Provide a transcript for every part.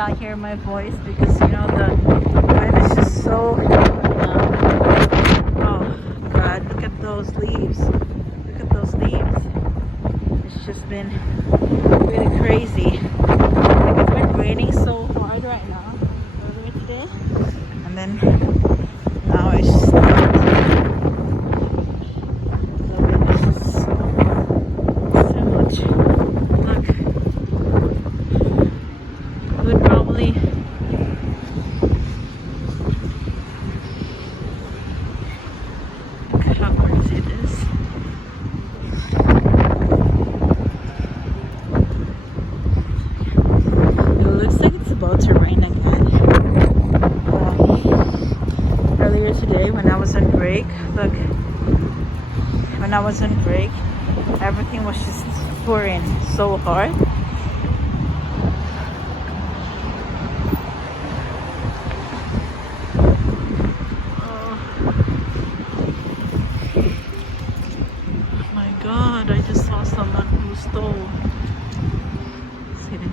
not hear my voice because you know the wind is just so oh god, look at those leaves. Look at those leaves. It's just been really crazy. It's been raining so hard right now earlier today, and then now it's just the wind is just so much. Look, would probably look how crazy it is. It looks like it's about to rain again. Earlier today when I was on break, look, when I was on break, everything was just pouring so hard. Oh my god, I just saw someone who stole. See them?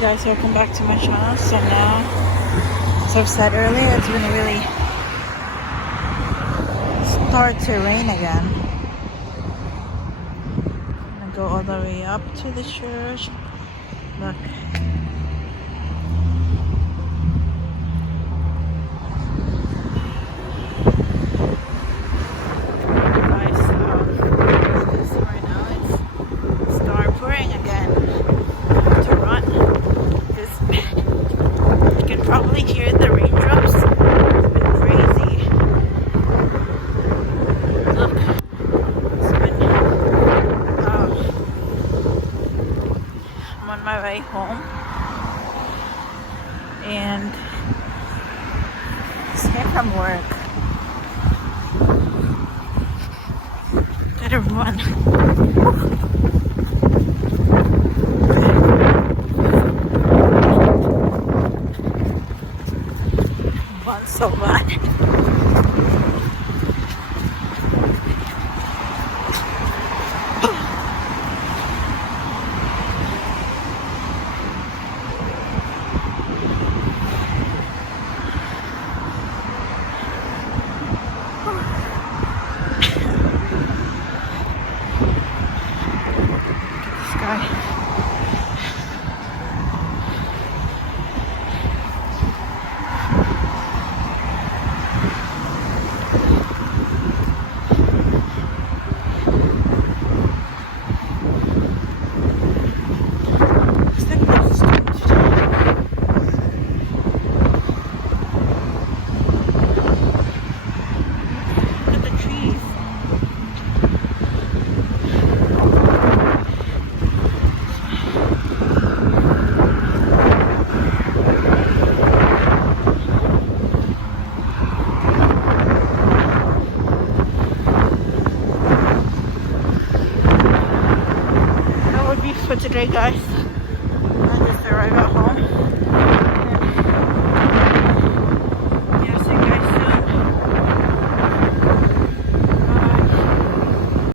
Guys, welcome back to my channel. So now, as I've said earlier, it's gonna really start to rain again. I'm gonna go all the way up to the church. Look. Guys, this right now it's start pouring again. To run. You can probably hear the raindrops. It's been crazy. Look, it's been, I'm on my way home, and just came from work. Gotta run. So bad. This guy. For today, guys.